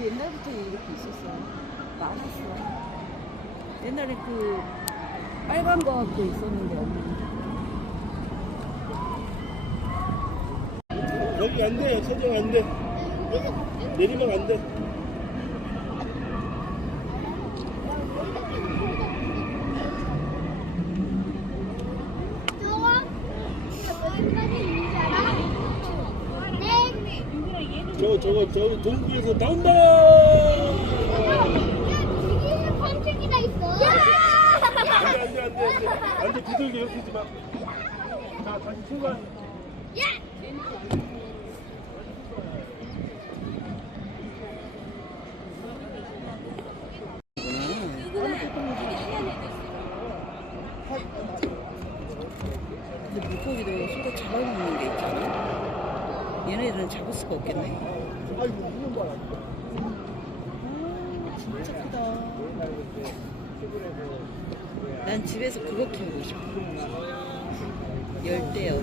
옛날부터 이렇게 있었어. 많았어. 옛날에 그 빨간 거 갖고 있었는데 없는데. 여기 안 돼. 서정 안 돼. 내리막 안 돼. 저, 저거, 저 동구에서 나온다! 안 돼, 안 돼, 안 돼, 안 돼. 안 돼, 비둘기 옆이지 마. 자, 다시 출발. 근데 물고기도 서로 잡아먹는 게 있잖아. 얘네들은 잡을 수가 없겠네. 아, 진짜 크다. 난 집에서 그거 키우고 싶어. 열대어.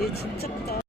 얘 진짜 크다.